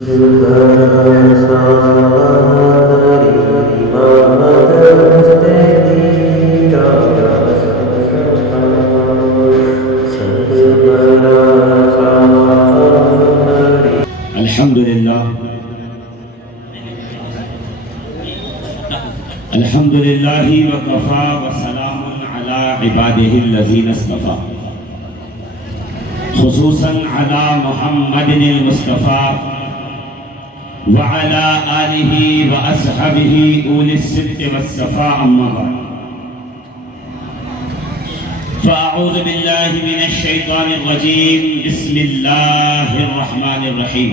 الحمدللہ وکفا وسلام علی عبادہ الذین اصطفیٰ خصوصاً علی محمد المصطفیٰ وعلی آلہ واصحابہ اولی الصدق والصفاء اما بعد فاعوذ باللہ من الشیطان الرجیم بسم اللہ الرحمن الرحیم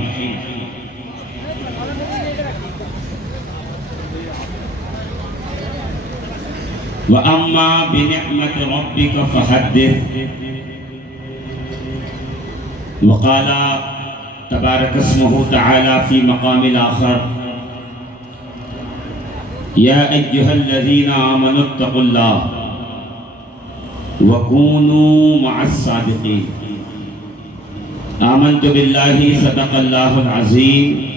وَأَمَّا بِنِعْمَةِ رَبِّكَ فَحَدِّثْ وقال تبارك اسمه تعالى في مقام الآخر يا أيها الذين آمنوا اتقوا الله وكونوا مع الصادقين آمنت بالله صدق الله العظيم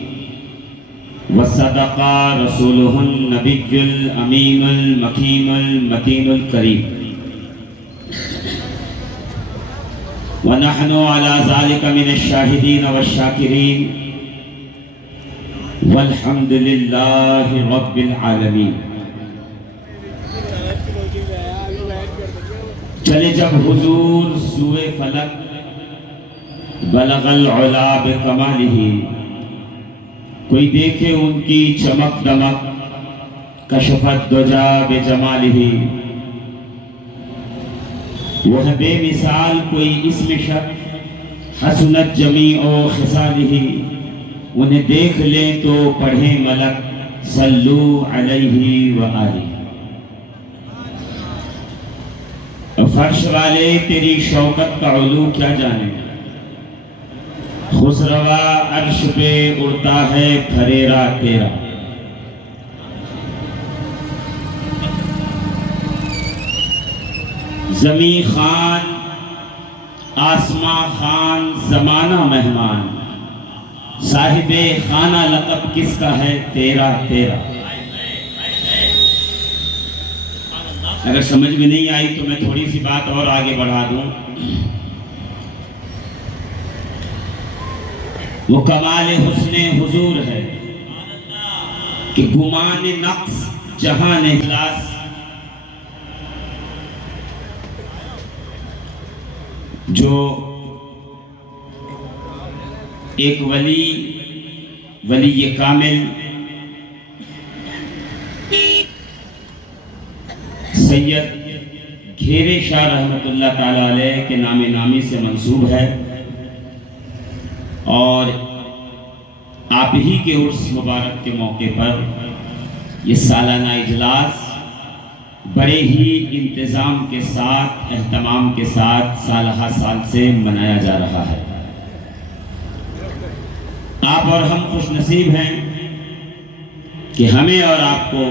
وصدق رسوله النبي الأمين المكين المتين الكريم ونحن على ذلك من الشاهدين والشاكرين والحمد لله رب العالمين. چلے جب حضور سوئے فلک بلغ العلا بکمالہ کوئی دیکھے ان کی چمک دمک کشفت دجا بجمالہ وہ ہے بے مثال کوئی اسم شک حسنت جمیع خصالہ انہیں دیکھ لیں تو پڑھیں ملک صلو علیہ وآلہ. فرش والے تیری شوکت کا علو کیا جانے خسروا عرش پہ اڑتا ہے پھریرا تیرا. زمیں خان آسماں خان زمانہ مہمان صاحب خانہ لقب کس کا ہے تیرا تیرا. اگر سمجھ میں نہیں آئی تو میں تھوڑی سی بات اور آگے بڑھا دوں. وہ کمال حسن حضور ہے کہ گمان نقص جہان اخلاص جو ایک ولی کامل سید گھیرے شاہ رحمت اللہ تعالی علیہ کے نام نامی سے منسوب ہے اور آپ ہی کے عرس مبارک کے موقع پر یہ سالانہ اجلاس بڑے ہی انتظام کے ساتھ اہتمام کے ساتھ سالہ سال سے منایا جا رہا ہے. آپ اور ہم خوش نصیب ہیں کہ ہمیں اور آپ کو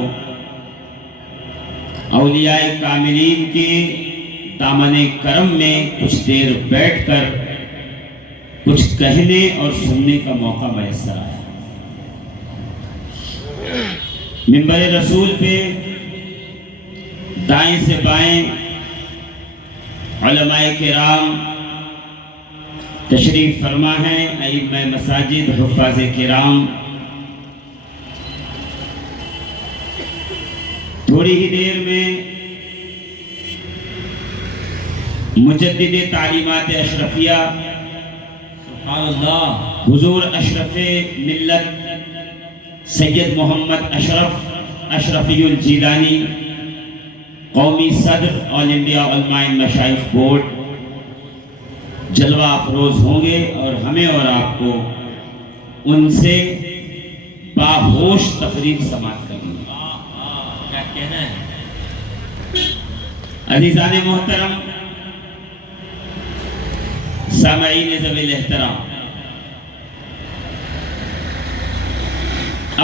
اولیاء کاملین کے دامن کرم میں کچھ دیر بیٹھ کر کچھ کہنے اور سننے کا موقع میسر آیا. منبر رسول پہ دائیں سے بائیں علماء کرام تشریف فرما ہیں، ائمہ مساجد، حفاظ کرام. تھوڑی ہی دیر میں مجدد تعلیمات اشرفیہ حضور اشرف ملت سید محمد اشرفی الجیلانی قومی صدر آل انڈیا علماء مشائخ بورڈ جلوہ افروز ہوں گے اور ہمیں اور آپ کو ان سے باہوش تقریر سماعت کرنی ہے. عزیزان محترم، سامعین ذوی الاحترام،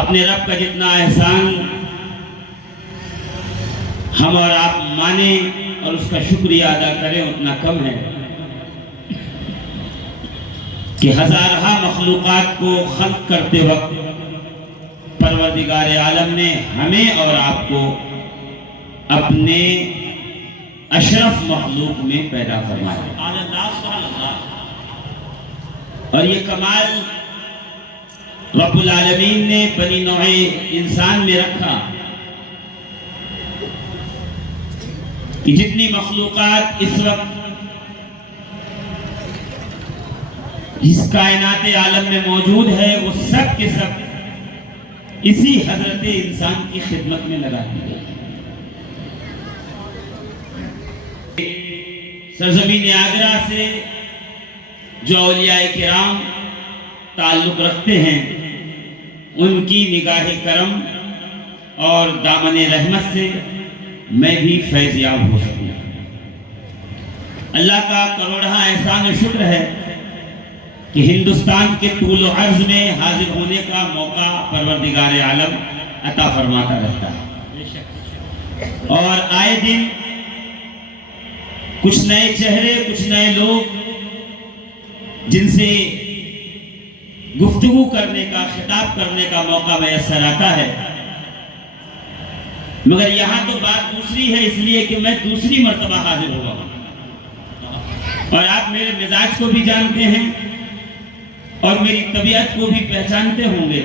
اپنے رب کا جتنا احسان ہم اور آپ مانیں اور اس کا شکریہ ادا کریں اتنا کم ہے. کہ ہزارہا مخلوقات کو خلق کرتے وقت پروردگار عالم نے ہمیں اور آپ کو اپنے اشرف مخلوق میں پیدا فرمایا، اور یہ کمال رب العالمین نے بنی نوع انسان میں رکھا کہ جتنی مخلوقات اس وقت اس کائنات عالم میں موجود ہے وہ سب کے سب اسی حضرت انسان کی خدمت میں لگا دی گئی۔ سرزمین آگرہ سے جو اولیاء کرام تعلق رکھتے ہیں ان کی نگاہ کرم اور دامن رحمت سے میں بھی فیض یاب ہو سکوں۔ اللہ کا کروڑہ احسان و شکر ہے کہ ہندوستان کے طول و عرض میں حاضر ہونے کا موقع پروردگار عالم عطا فرماتا رہتا ہے، اور آئے دن کچھ نئے چہرے، کچھ نئے لوگ جن سے گفتگو کرنے کا، خطاب کرنے کا موقع میسر آتا ہے، مگر یہاں تو بات دوسری ہے، اس لیے کہ میں دوسری مرتبہ حاضر ہوا ہوں، اور آپ میرے مزاج کو بھی جانتے ہیں اور میری طبیعت کو بھی پہچانتے ہوں گے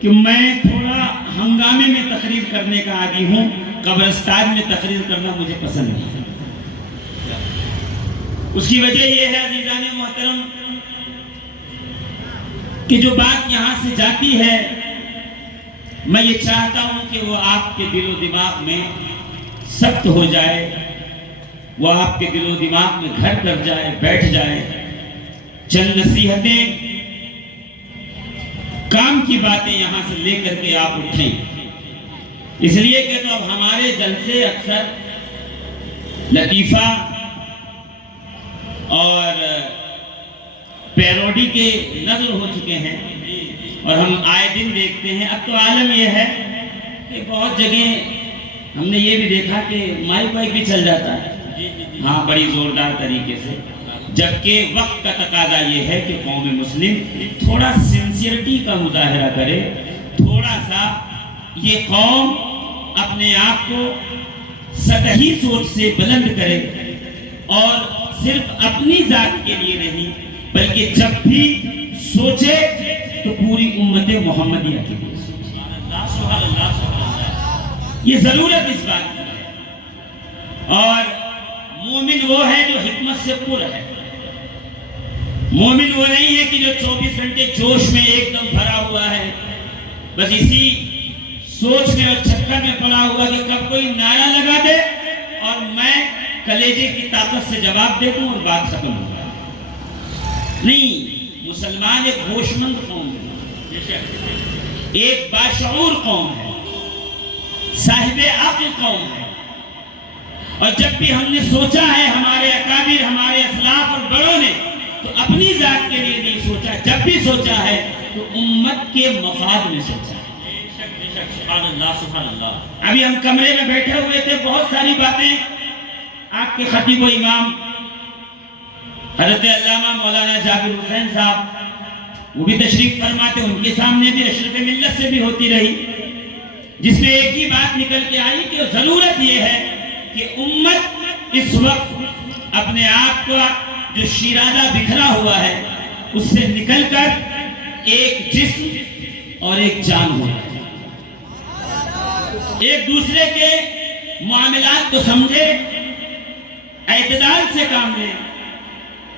کہ میں تھوڑا ہنگامے میں تقریر کرنے کا عادی ہوں، قبرستان میں تقریر کرنا مجھے پسند نہیں۔ اس کی وجہ یہ ہے عزیزان محترم کہ جو بات یہاں سے جاتی ہے میں یہ چاہتا ہوں کہ وہ آپ کے دل و دماغ میں ثبت ہو جائے، وہ آپ کے دل و دماغ میں گھر کر جائے، بیٹھ جائے۔ چند نصیحتیں، کام کی باتیں یہاں سے لے کر کے آپ اٹھیں، اس لیے کہ تو اب ہمارے جلسے اکثر لطیفہ اور پیروڈی کے نظر ہو چکے ہیں، اور ہم آئے دن دیکھتے ہیں۔ اب تو عالم یہ ہے کہ بہت جگہ ہم نے یہ بھی دیکھا کہ مائک وائک بھی چل جاتا ہے، ہاں بڑی زوردار طریقے سے، جبکہ وقت کا تقاضا یہ ہے کہ قوم مسلم تھوڑا سنسیئرٹی کا مظاہرہ کرے، تھوڑا سا یہ قوم اپنے آپ کو سطحی سوچ سے بلند کرے، اور صرف اپنی ذات کے لیے نہیں بلکہ جب بھی سوچے تو پوری امت محمدیہ کے لیے سوچے۔ یہ ضرورت اس بات کی ہے، اور مومن وہ ہے جو حکمت سے پر ہے، مومن وہ نہیں ہے کہ جو 24 گھنٹے جوش میں ایک دم بھرا ہوا ہے، بس اسی سوچ میں اور چکر میں پڑا ہوا کہ کب کوئی نعرہ لگا دے اور میں کلیجے کی طاقت سے جواب دے دوں اور بات ختم ہو جائے۔ نہیں، مسلمان ایک ہوشمند قوم ہے، ایک باشعور قوم ہے، صاحب عقل قوم ہے، اور جب بھی ہم نے سوچا ہے، ہمارے اکابر، ہمارے اسلاف اور بڑوں نے تو اپنی ذات کے لیے نہیں سوچا، جب بھی سوچا ہے تو امت کے مفاد میں سوچا ہے۔ سبحان اللہ، سبحان اللہ۔ ابھی ہم کمرے میں بیٹھے ہوئے تھے، بہت ساری باتیں آپ کے خطیب و امام حضرت علامہ مولانا جابر حسین صاحب وہ بھی تشریف فرماتے، ان کے سامنے بھی اشرف ملت سے بھی ہوتی رہی، جس میں ایک ہی بات نکل کے آئی کہ ضرورت یہ ہے کہ امت اس وقت اپنے آپ کا جو شیرازہ بکھرا ہوا ہے اس سے نکل کر ایک جسم اور ایک جان ہو، ایک دوسرے کے معاملات کو سمجھے، اعتدال سے کام لے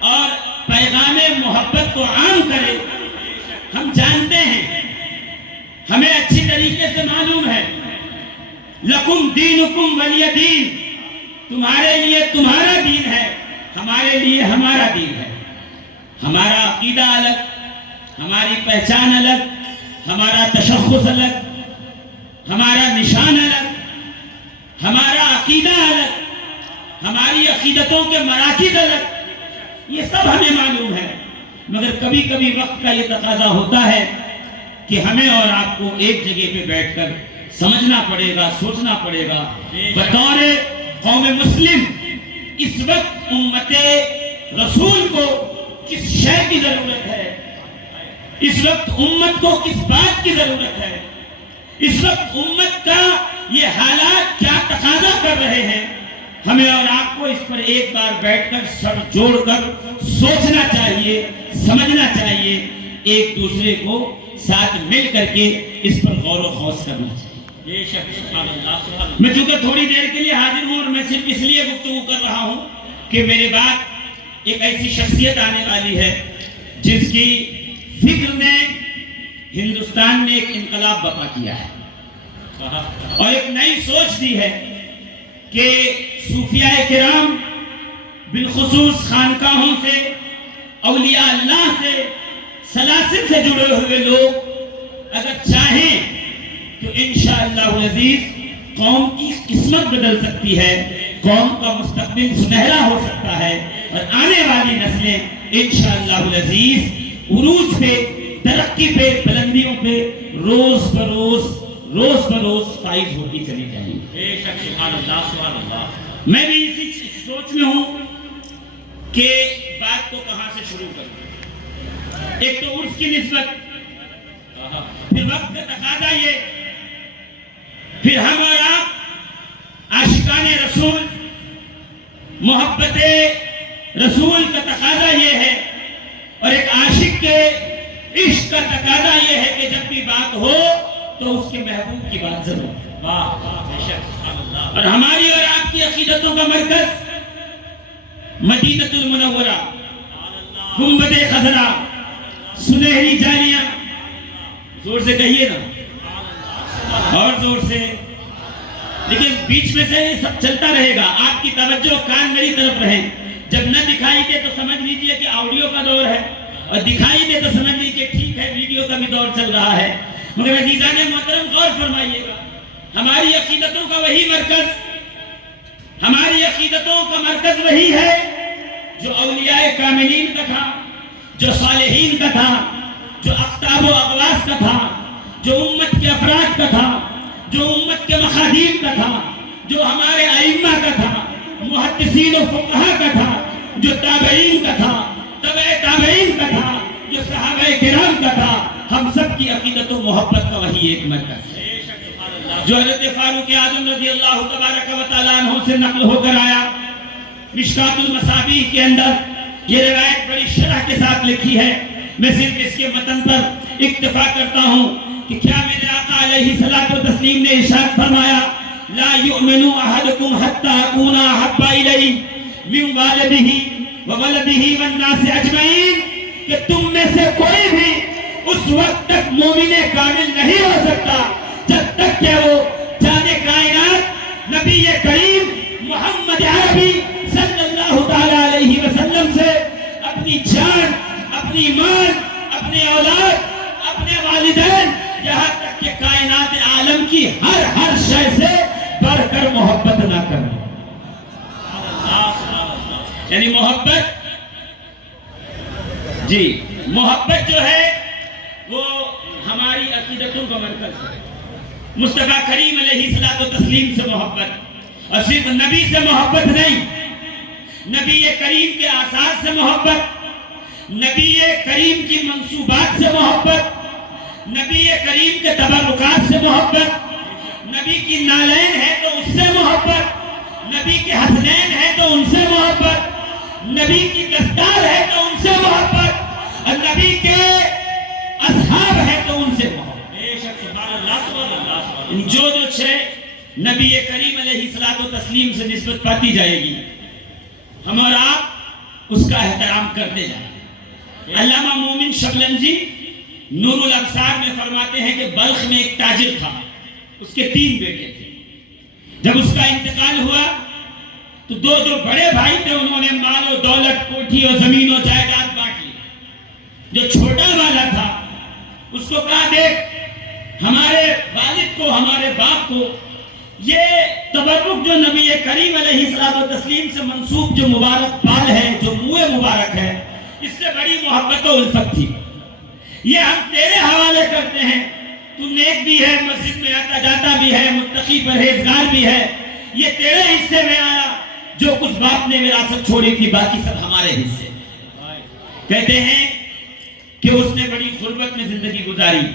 اور پیغام محبت کو عام کرے۔ ہم جانتے ہیں، ہمیں اچھی طریقے سے معلوم ہے، لکم دینکم ولی دین، تمہارے لیے تمہارا دین ہے، ہمارے لیے ہمارا دین ہے۔ ہمارا عقیدہ الگ، ہماری پہچان الگ، ہمارا تشخص الگ، ہمارا نشان الگ، ہمارا عقیدہ الگ، ہماری عقیدتوں کے مراکز الگ، یہ سب ہمیں معلوم ہے، مگر کبھی کبھی وقت کا یہ تقاضا ہوتا ہے کہ ہمیں اور آپ کو ایک جگہ پہ بیٹھ کر سمجھنا پڑے گا، سوچنا پڑے گا۔ بطور قوم مسلم اس وقت امت رسول کو کس شے کی ضرورت ہے، اس وقت امت کو کس بات کی ضرورت ہے، اس وقت امت کا یہ حالات کیا تقاضا کر رہے ہیں، ہمیں اور آپ کو اس پر ایک بار بیٹھ کر سر جوڑ کر سوچنا چاہیے، سمجھنا چاہیے، ایک دوسرے کو ساتھ مل کر کے اس پر غور و خوض کرنا چاہیے۔ میں چونکہ تھوڑی دیر کے لیے حاضر ہوں اور میں صرف اس لیے گفتگو کر رہا ہوں کہ میرے بعد ایک ایسی شخصیت آنے والی ہے جس کی فکر نے ہندوستان میں ایک انقلاب برپا کیا ہے اور ایک نئی سوچ دی ہے کہ صوفیاء کرام بالخصوص خانقاہوں سے، اولیاء اللہ سے، سلاسل سے جڑے ہوئے لوگ اگر چاہیں تو انشاءاللہ العزیز قوم کی قسمت بدل سکتی ہے، قوم کا مستقبل سنہرا ہو سکتا ہے اور آنے والی نسلیں انشاءاللہ العزیز عروج پہ، ترقی پہ، بلندیوں پہ روز بروز فائز ہوتی چلی جائیں گی۔ سبحان اللہ۔ میں بھی اسی سوچ میں ہوں کہ بات کو کہاں سے شروع کروں۔ ایک تو عرف کی نسبت، پھر وقت کا تقاضا یہ، پھر ہم اور آپ عاشقان رسول، محبت رسول کا تقاضا یہ ہے، اور ایک عاشق کے عشق کا تقاضا یہ ہے کہ جب بھی بات ہو تو اس کے محبوب کی بات ضرور ہے۔ اور ہماری اور آپ کی عقیدتوں کا مرکز مدینہ المنورہ، گنبد خضرا، سنہری جالیاں، زور سے کہیے نا، اور زور سے، لیکن بیچ میں سے یہ سب چلتا رہے گا۔ آپ کی توجہ کان میری طرف رہیں، جب نہ دکھائی دے تو سمجھ لیجئے کہ آڈیو کا دور ہے، اور دکھائی دے تو سمجھ لیجئے ٹھیک ہے ویڈیو کا بھی دور چل رہا ہے۔ مگر عزیزان محترم غور فرمائیے گا، ہماری عقیدتوں کا وہی مرکز، ہماری عقیدتوں کا مرکز وہی ہے جو اولیاء کاملین کا تھا، جو صالحین کا تھا، جو اقطاب و اقواس کا تھا، جو امت کے افراد کا تھا، جو امت کے مخادیم کا تھا، جو ہمارے ائمہ کا تھا، محدثین و فقہا کا تھا، جو تابعین کا تھا، تبع تابعین کا تھا، جو صحابہ کرام کا تھا۔ ہم سب کی عقیدت و محبت کا وہی ایک مرکز ہے جو حضرت فاروق اعظم رضی اللہ تبارک و تعالیٰ عنہ سے نقل ہو کر آیا۔ مشکات المصابیح کے اندر یہ روایت بڑی شرح کے ساتھ لکھی ہے، میں صرف اس کے متن پر اکتفا کرتا ہوں کہ کیا میرے آقا علیہ الصلوۃ والتسلیم نے ارشاد فرمایا، لا یؤمن احدکم حتی اکون احب الیہ من والدہ وولدہ والناس اجمعین، کہ تم میں سے کوئی بھی اس وقت تک مومن کامل نہیں ہو سکتا جب تک کہ وہ جان کائنات نبی کریم محمد عربی صلی اللہ تعالیٰ علیہ وسلم سے اپنی جان، اپنی مال، اپنے اولاد، اپنے والدین، یہاں تک کہ کائنات عالم کی ہر شے سے بڑھ کر محبت نہ کریں۔ یعنی محبت جو ہے وہ ہماری عقیدتوں کا مرکز ہے۔ مصطفیٰ کریم علیہ الصلوۃ والتسلیم سے محبت، اور صرف نبی سے محبت نہیں، نبی کریم کے آثار سے محبت، نبی کریم کی منصوبات سے محبت، نبی کریم کے تبرکات سے محبت، نبی کی نالین ہے تو اس سے محبت، نبی کے حسنین ہے تو ان سے محبت، نبی کی دستار ہے تو ان سے محبت، اور نبی کے اصحاب ہے تو ان سے محبت۔ جو چھ نبی کریم علیہ الصلوۃ والتسلیم سے نسبت پاتی جائے گی، ہم اور آپ اس کا احترام کرتے جائیں۔ علامہ مومن شبلنجی نور الابصار میں فرماتے ہیں کہ بلخ میں ایک تاجر تھا، اس کے 3 بیٹے تھے۔ جب اس کا انتقال ہوا تو دو جو بڑے بھائی تھے انہوں نے مال و دولت، کوٹھی اور زمین و جائیداد بانٹ لی۔ جو چھوٹا والا تھا اس کو کہا، دیکھ ہمارے والد کو، ہمارے باپ کو یہ تبرک جو نبی کریم علیہ الصلوۃ والتسلیم سے منسوب جو مبارک بال ہے، جو منہ مبارک ہے، اس سے بڑی محبت و الفت تھی، یہ ہم تیرے حوالے کرتے ہیں۔ تو نیک بھی ہے، مسجد میں آتا جاتا بھی ہے، متقی پرہیزگار بھی ہے، یہ تیرے حصے میں آیا۔ جو کچھ باپ نے وراثت چھوڑی تھی باقی سب ہمارے حصے۔ کہتے ہیں کہ اس نے بڑی غربت میں زندگی گزاری،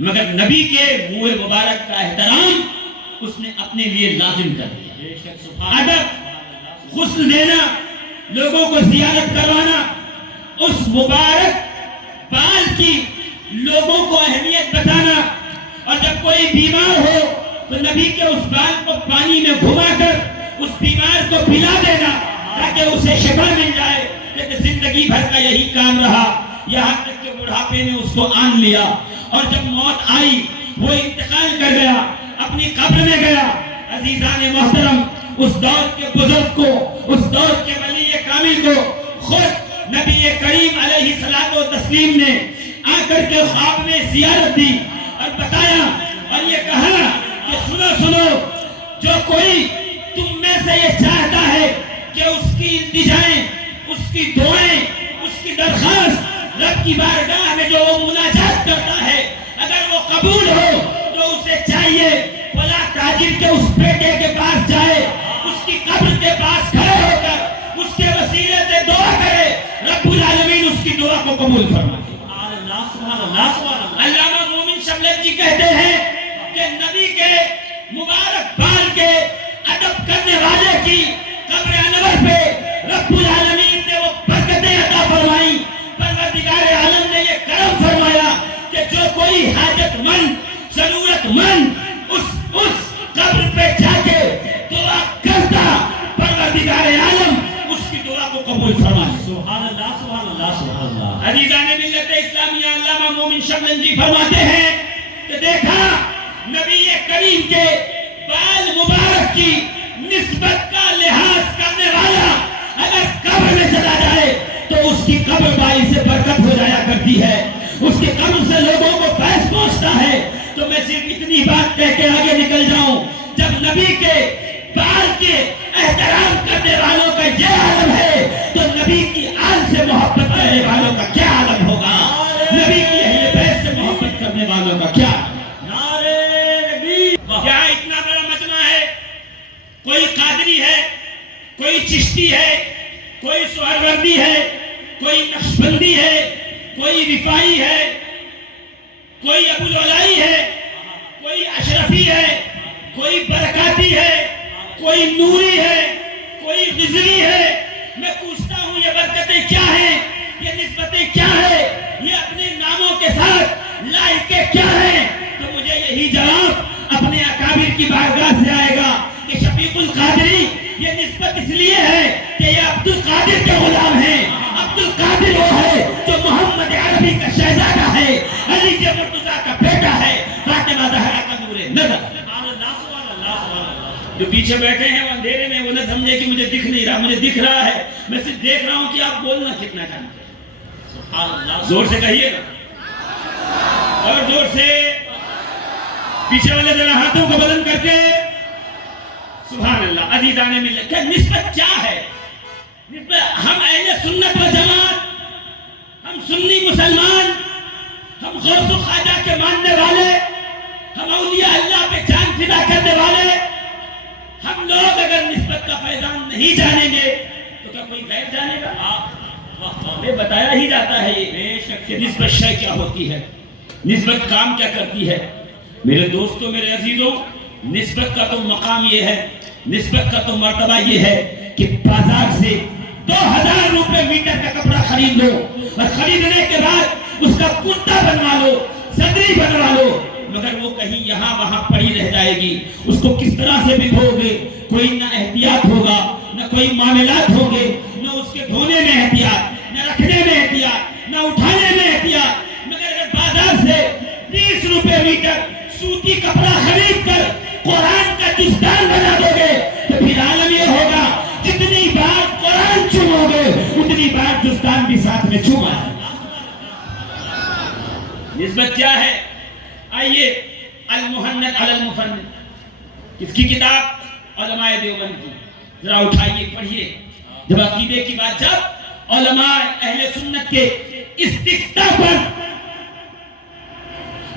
مگر نبی کے منہ مبارک کا احترام اس نے اپنے لیے لازم کر دیا۔ ادب، غسل دینا، لوگوں کو زیارت کروانا، اس مبارک بال کی لوگوں کو اہمیت بتانا، اور جب کوئی بیمار ہو تو نبی کے اس بال کو پانی میں گھما کر اس بیمار کو پلا دینا تاکہ اسے شفا مل جائے۔ لیکن زندگی بھر کا یہی کام رہا، یہاں تک کہ بڑھاپے نے اس کو آن لیا، اور جب موت آئی وہ انتقال کر گیا، اپنی قبر میں گیا۔ عزیزان محترم، اس دور کے بزرگ کو، اس دور کے ولی کامل کو خود نبی کریم علیہ الصلوۃ والتسلیم نے آ کر کے خواب میں زیارت دی اور بتایا اور یہ کہا کہ سنو سنو، جو کوئی تم میں سے یہ چاہتا ہے کہ اس کی التجائیں، اس کی دعائیں، اس کی درخواست رب کی بارگاہ میں جو وہ مناجات کرتا ہے اگر وہ قبول ہو تو اسے چاہیے فلاں تاجر کے اس بیٹے کے پاس جائے، اس کی قبر کے پاس کھڑے ہو کر اس کے وسیلے سے دعا کرے، رب العالمین اس کی دعا کو قبول فرمائے۔ علامہ مومن شملت جی کہتے ہیں کہ نبی کے مبارک بال کے ادب کرنے والے کی قبر انور پہ رب العالمین نے وہ برکتیں عطا فرمائی۔ پروردگار عالم نے یہ کرم فرمایا کہ جو کوئی حاجت مند، ضرورت مند اس قبر پہ جا کے دعا کرتا، پروردگار عالم اس کی دعا کو قبول فرمائے۔ سبحان اللہ، سبحان اللہ، سبحان اللہ۔ عزیزان ملت اسلامیہ، علامہ مومن شملت جی فرماتے ہیں کہ دیکھا نبی کریم کے بال مبارک کی نسبت کا لحاظ کرنے والا اگر قبر میں چلا جائے تو اس کی قبر باعث برکت ہو جایا کرتی ہے، اس کی قبر سے لوگوں کو فیض پہنچتا ہے۔ تو میں صرف اتنی بات کہہ کے آگے نکل جاؤں، جب نبی کے بال کے احترام کرنے والوں کا یہ عالم ہے تو نبی کی آل سے محبت کرنے والوں کا کیا عالم ہوگا، نبی کی اہل بیت سے محبت کرنے والوں کا کیا؟ کیا اتنا بڑا مجمع ہے، کوئی قادری ہے، کوئی چشتی ہے، کوئی سہروردی ہے، کوئی نقشبندی ہے، کوئی رفاعی ہے، کوئی ابوالعلائی ہے، کوئی اشرفی ہے، کوئی برکاتی ہے، کوئی نوری ہے، کوئی غزلی ہے۔ میں پوچھتا ہوں یہ برکتیں کیا ہیں، یہ نسبتیں کیا ہیں، یہ اپنے ناموں کے ساتھ لائقے کیا ہیں؟ تو مجھے یہی جواب اپنے اکابر کی بارگاہ سے آئے گا کہ شفیق القادری یہ نسبت اس لیے ہے کہ یہ عبد القادر کے غلام ہیں۔ عبد القادر وہ ہے جو محمد عربی کا شہزادہ ہے، علی کے مرتضیٰ کا بیٹا ہے، فاطمہ زہرا کا نور نظر۔ جو پیچھے بیٹھے ہیں وہ اندھیرے میں، وہ نہ سمجھے کہ مجھے دکھ نہیں رہا، مجھے دکھ رہا ہے، میں صرف دیکھ رہا ہوں کہ آپ بولنا کتنا جانتے ہیں۔ زور سے کہیے نا، اور زور سے، پیچھے والے ذرا ہاتھوں کو بلند کر کے سبحان اللہ۔ عزیزان ملت، کیا نسبت کیا ہے؟ ہم اہل سنت و جماعت، ہم سنی مسلمان، ہم غوث و خواجہ کے ماننے والے، ہم اولیاء اللہ پہ جان فدا کرنے والے، ہم لوگ اگر نسبت کا فیضان نہیں جانیں گے تو کیا کوئی غیر جانے گا؟ ہمیں بتایا ہی جاتا ہے یہ کہ نسبت شے کیا ہوتی ہے، نسبت کام کیا کرتی ہے۔ میرے دوستوں، میرے عزیزوں، نسبت کا تو مقام یہ ہے، نسبت کا تو مرتبہ یہ ہے کہ بازار سے 2000 روپے میٹر کا کپڑا خرید لو اور خریدنے کے بعد اس کا کرتا بنوا لو، صدری بنوا لو، مگر وہ کہیں یہاں وہاں پڑی رہ جائے گی۔ اس کو کس طرح سے بھی دھو گے، کوئی نہ احتیاط ہوگا، نہ کوئی معاملات ہوں گے، نہ اس کے دھونے میں احتیاط، نہ رکھنے میں احتیاط، نہ اٹھانے میں احتیاط۔ مگر اگر بازار سے 20 روپے میٹر سوتی کپڑا خرید کر قرآن کا جزدان بنا دو گے تو پھر عالم یہ ہوگا جتنی بار قرآن چومو گے اتنی بار جزدان بھی ساتھ میں چوما ہے۔ نسبت کیا ہے؟ آئیے، المحنت علی المفند، اس کی کتاب علماء دیوبند کی، ذرا اٹھائیے پڑھیے۔ جب عقیدے کی بات، جب علماء اہل سنت کے استفتاء پر،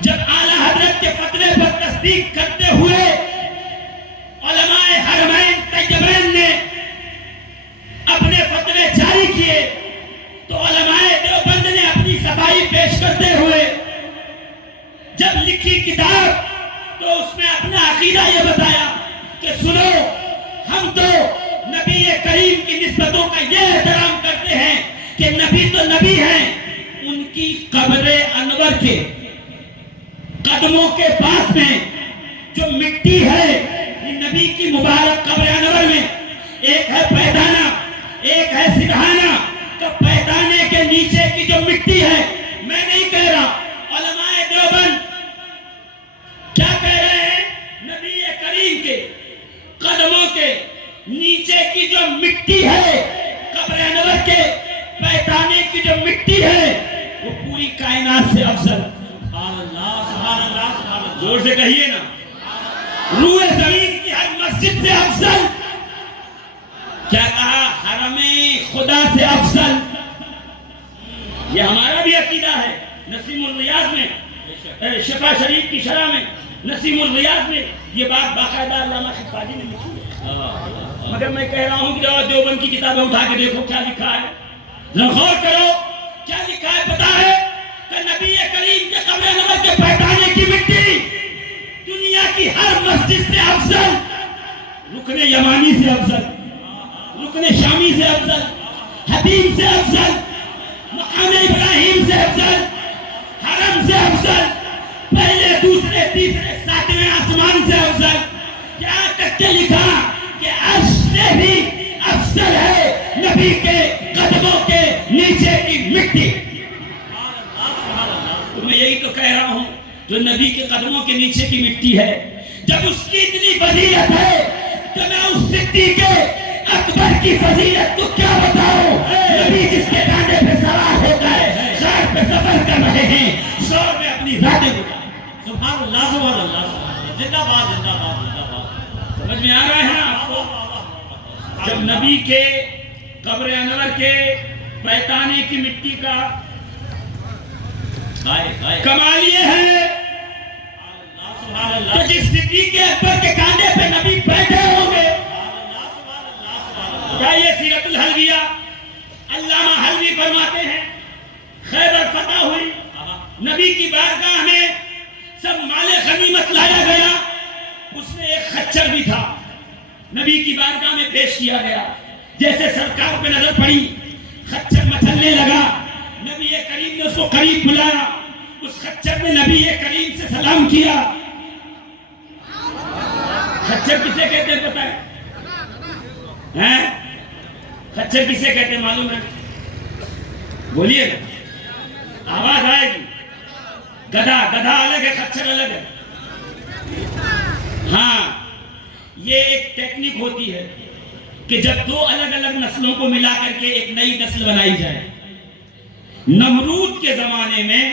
جب اعلیٰ حضرت کے فتوے پر تصدیق کرتے ہوئے علماء حرمین طیبین نے اپنے فتوے جاری کیے تو علماء جب لکھی کتاب تو اس میں اپنا عقیدہ یہ بتایا کہ سنو، ہم تو نبی کریم کی نسبتوں کا یہ احترام کرتے ہیں کہ نبی تو نبی ہیں، ان کی قبر انور کے قدموں کے پاس میں جو مٹی ہے، نبی کی مبارک قبر انور میں ایک ہے پیدانہ، ایک ہے سرہانہ، تو پیدانے کے نیچے کی جو مٹی ہے، میں نہیں کہہ رہا، علماء دیوبند کیا کہہ رہے ہیں، نبی کریم کے قدموں کے نیچے کی جو مٹی ہے، قبر انور کے پیدانے کی جو مٹی ہے، وہ پوری کائنات سے افضل۔ سبحان اللہ، سبحان اللہ، سبحان اللہ، زور سے کہیے نا، روح زمین کی ہر مسجد سے افضل۔ کیا کہا؟ حرم خدا سے افضل۔ یہ ہمارا بھی عقیدہ ہے۔ نسیم الریاض میں، شفا شریف کی شرح میں، نسیم الریاض میں یہ بات باقاعدہ علامہ خفاجی نے لکھی ہے، مگر میں کہہ رہا ہوں کہ جب دیوبند کی کتابیں اٹھا کے دیکھو کیا لکھا ہے، ذرا غور کرو کیا لکھا ہے۔ پتا ہے کہ نبی کریم کے قبر انور کے پیدانے کی مٹی دنیا کی ہر مسجد سے افضل، رکن یمانی سے افضل، رکن شامی سے افضل، حتیم سے افضل، مقام ابراہیم سے افضل، حرم سے افضل، پہلے دوسرے تیسرے ساتویں آسمان سے افضل، یہاں تک کہ لکھا کہ عرش سے بھی افضل ہے نبی کے قدموں کے نیچے کی مٹی۔ تو میں یہی تو کہہ رہا ہوں، جو نبی کے قدموں کے نیچے کی مٹی ہے، جب اس کی اتنی فضیلت ہے تو میں اس صدیق اکبر کی فضیلت تو کیا بتاؤں۔ نبی جس کے کاندھے پہ سوار ہو کر غار پہ سفر کر رہے ہیں، شور میں اپنی راتیں گزار۔ سبحان اللہ، سبحان اللہ، زندہ باد، زندہ باد، زندہ باد۔ سمجھ میں آ رہا ہے آپ کو؟ جب نبی کے قبر انور کے پیدانے کی مٹی کا کمال یہ ہے کہ جس صدیق اکبر کے کاندھے پہ نبی بیٹھے ہوں گے، کیا یہ سیرت الحلویہ علامہ حلوی فرماتے ہیں، خیبر فتح ہوئی، نبی کی بارگاہ میں سب مال غنیمت لایا گیا، اس میں ایک خچر بھی تھا، نبی کی بارگاہ میں پیش کیا گیا، جیسے سرکار پہ نظر پڑی، خچر مچلنے لگا، نبی کریم نے اس کو قریب بلایا، اس خچر نے نبی کریم سے سلام کیا۔ خچر کسے کہتے ہیں پتہ ہے؟ خچر کسے کہتے ہیں معلوم ہے؟ بولیے نا، آواز آئے گی۔ گدھا، گدھا الگ ہے، خچر الگ ہے۔ ہاں، یہ ایک ٹیکنیک ہوتی ہے کہ جب دو الگ الگ نسلوں کو ملا کر کے ایک نئی نسل بنائی جائے۔ نمرود کے زمانے میں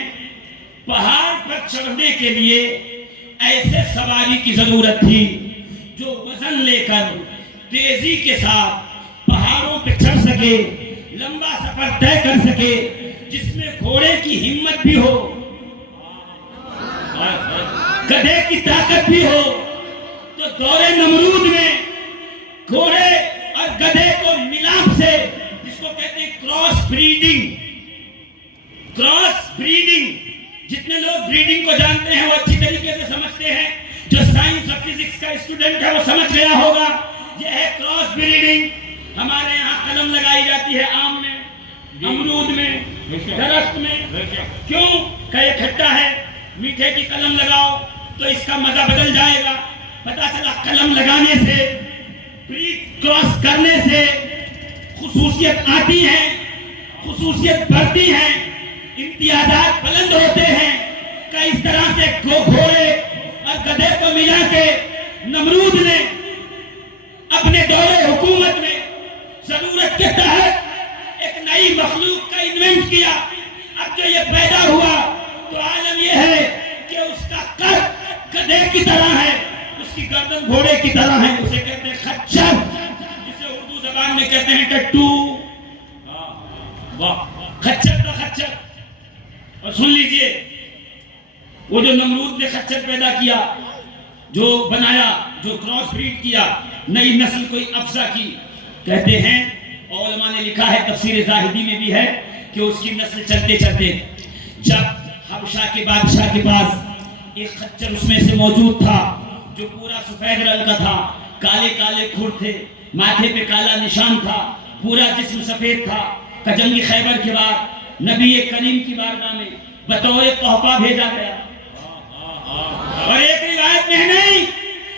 پہاڑ پر چڑھنے کے لیے ایسے سواری کی ضرورت تھی جو وزن لے کر تیزی کے ساتھ پہاڑوں پہ چڑھ سکے، لمبا سفر طے کر سکے، جس میں گھوڑے کی ہمت بھی ہو، گدھے کی طاقت بھی ہو۔ تو دور نمرود میں گھوڑے اور گدھے کو ملاپ سے، جس کو کہتے ہیں کراس بریڈنگ، کراس بریڈنگ، جتنے لوگ بریڈنگ کو جانتے ہیں وہ اچھی طریقے سے سمجھتے ہیں، جو سائنس اور فزکس کا اسٹوڈنٹ ہے وہ سمجھ گیا ہوگا، یہ ہے کراس بریڈنگ۔ ہمارے یہاں قلم لگائی جاتی ہے آم میں، امرود میں، درخت میں، کیوں کہ یہ کھٹا ہے، میٹھے کی قلم لگاؤ تو اس کا مزہ بدل جائے گا۔ پتا چلا قلم لگانے سے، بریڈ کراس کرنے سے خصوصیت آتی ہے، خصوصیت بڑھتی ہے، امتیازات بلند ہوتے ہیں۔ کہ اس طرح سے گھوڑے اور گدھے کو ملا کے نمرود نے اپنے دور حکومت میں ضرورت کے تحت ایک نئی مخلوق کا انوینٹ کیا۔ اب جو یہ پیدا ہوا تو عالم یہ ہے کہ اس کا قد گدھے کی طرح ہے، اس کی گردن گھوڑے کی طرح ہے، اسے کہتے ہیں خچر، جسے اردو زبان میں کہتے ہیں ٹٹو۔ خچر کا خچر۔ اور سن لیجئے، وہ جو نمرود نے خچر پیدا کیا، جو بنایا، جو کراس بریڈ کیا، نئی نسل کوئی افزا کی، کہتے ہیں اور علماء نے لکھا ہے، تفسیر زاہدی میں بھی ہے کہ اس کی نسل چلتے چلتے جب حبشہ کے بادشاہ کے پاس ایک خچر اس میں سے موجود تھا جو پورا سفید رنگ کا تھا، کالے کالے کھر تھے، ماتھے پہ کالا نشان تھا، پورا جسم سفید تھا، کہ جنگ خیبر کے بعد نبی کریم کی بارگاہ میں بطور تحفہ بھیجا گیا۔ اور ایک روایت میں نہیں،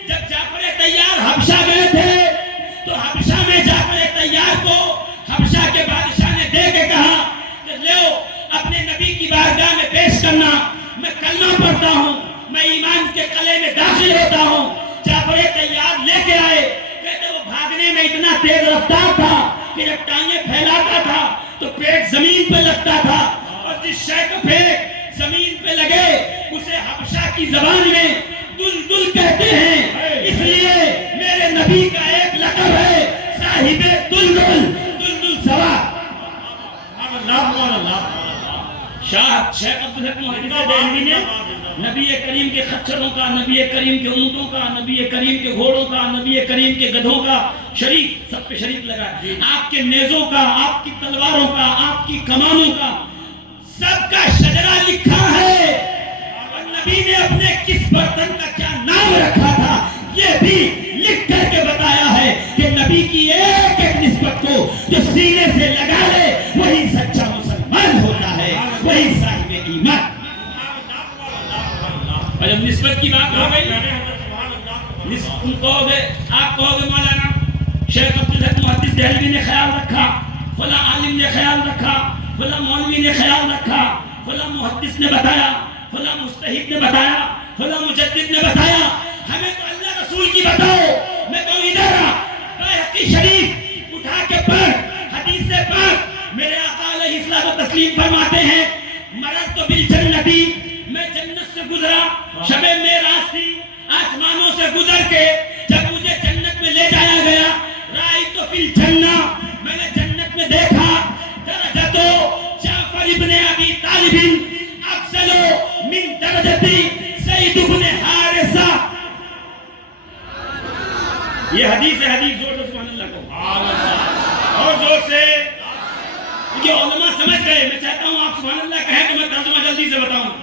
جب جعفر طیار حبشہ گئے تھے تو حبشہ میں جعفر طیار کو حبشہ کے بادشاہ نے دے کے کہا کہ لو اپنے نبی کی بارگاہ میں پیش کرنا، میں کلمہ پڑھتا ہوں، میں ایمان کے قلعے میں داخل ہوتا ہوں۔ جعفر طیار لے کے آئے، کہتے وہ بھاگنے میں اتنا تیز رفتار تھا کہ جب ٹانگیں پھیلاتا تھا تو پیٹ زمین پہ لگتا تھا، اور جس شے کو پھینک زمین پہ لگے اسے حبشہ کی زبان میں دلدل کہتے ہیں۔ اس لیے میرے نبی کا ایک لقب ہے صاحب دلدل، دلدل سوار۔ شاہ شیخ عبدالحق محدث دہلوی نے نبی کریم کے خچروں کا، نبی کریم کے اونٹوں کا، نبی کریم کے گھوڑوں کا، نبی کریم کے گدھوں کا شریک، سب پہ شریک لگا، آپ کے نیزوں کا، آپ کی تلواروں کا، آپ کی کمانوں کا، سب کا شجرہ لکھا ہے۔ اور نبی نے اپنے کس برتن کا کیا نام رکھا تھا یہ بھی لکھ کر کے بتایا ہے کہ نبی کی ایک ایک نسبت کو جو سینے سے لگا لے وہی سچا مسلمان ہوتا ہے، وہی صاحب ایمان۔ اور جب نسبت کی بات ہو گئی، آپ کہو گے مولانا شیخ عبدالحق محدث دہلوی نے خیال رکھا، فلاں عالم نے خیال رکھا، فلاں مولوی نے خیال رکھا، فلاں محدث نے بتایا، فلاں مجتہد نے بتایا، فلاں مجدد نے بتایا، ہمیں تو اللہ رسول کی بتاؤ۔ میں کہوں ادھر آ، بائحقی شریف اٹھا کے پڑھ، حدیث سے پڑھ۔ میرے آقا علیہ الصلوۃ والتسلیم فرماتے ہیں مررت بالجنتی، میں جنت سے گزرا، شب معراج تھی، آسمانوں سے گزر کے جب مجھے جنت میں لے جایا گیا، رأیت فی الجنہ، میں نے جنت میں دیکھا درجۃ جعفر ابن ابی طالب افضل من درجۃ زید بن حارثہ۔ یہ حدیث ہے، حدیث زور سے سبحان اللہ کو اور زور سے، کیونکہ علماء سمجھ گئے۔ میں چاہتا ہوں آپ سبحان اللہ کہیں تو میں ترجمہ جلدی سے بتاؤں۔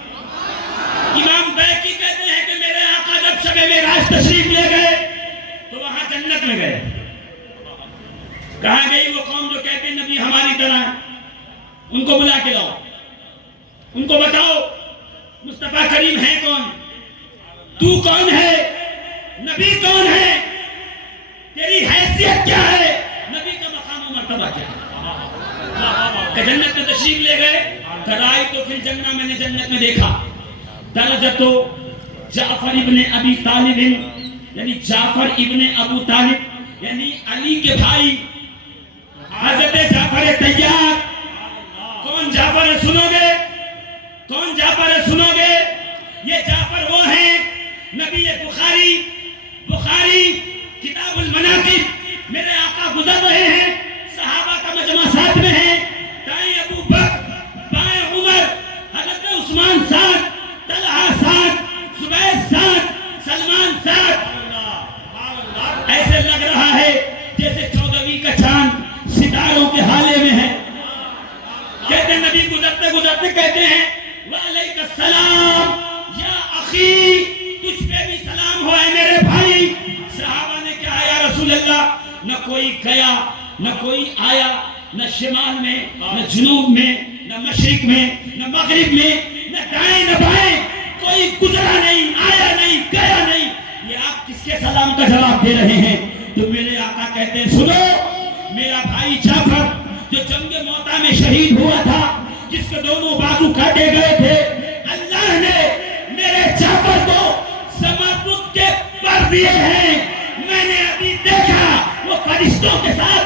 امام بیہقی کہتے ہیں کہ میرے آقا جب شب معراج تشریف لے گئے تو وہاں جنت میں گئے۔ کہاں گئی وہ قوم جو کہتے ہیں نبی ہماری طرح ہے؟ ان کو بلا کے لاؤ، ان کو بتاؤ مصطفیٰ کریم ہے کون، تو کون ہے، نبی کون ہے، تیری حیثیت کیا ہے، نبی کا مقام و مرتبہ کیا ہے۔ کہ جنت میں تشریف لے گئے، کرائی تو پھر جنہ، میں نے جنت میں دیکھا درجت جعفر ابن ابی طالب، یعنی جعفر ابن ابو طالب یعنی علی کے بھائی حضرت جعفر طیار۔ کون جعفر ہے سنو گے، کون جعفر ہے سنو گے؟ یہ جعفر وہ ہیں نبی بخاری کتاب المناقب، میرے آقا گزر رہے ہیں، صحابہ کا مجمع ساتھ میں ہے، دائیں ابو بکر بائیں عمر، حضرت عثمان ساتھ، طلحہ ساتھ، زبیر ساتھ، سلمان ساتھ۔ ایسے لگ رہا ہے جیسے 14ویں کا چاند ستاروں کے حالے میں ہے۔ کہتے ہیں نبی گزرتے گزرتے کہتے ہیں وعلیک السلام یا اخی، تجھ پہ بھی سلام ہوا ہے میرے بھائی۔ صحابہ نے کہا یا رسول اللہ، نہ کوئی گیا نہ کوئی آیا، نہ شمال میں نہ جنوب میں نہ مشرق میں نہ مغرب میں، نہ دائیں نہ بائیں، کوئی گزرا نہیں، آیا نہیں، گیا نہیں، یہ آپ کس کے سلام کا جواب دے رہے ہیں؟ تو میرے آقا کہتے ہیں سنو، میرا بھائی جعفر جو جنگ موتا میں شہید ہوا تھا، جس کے دونوں بازو کاٹے گئے تھے، اللہ نے میرے جعفر کو سماوت کے پر دیے ہیں۔ میں نے ابھی دیکھا وہ فرشتوں کے ساتھ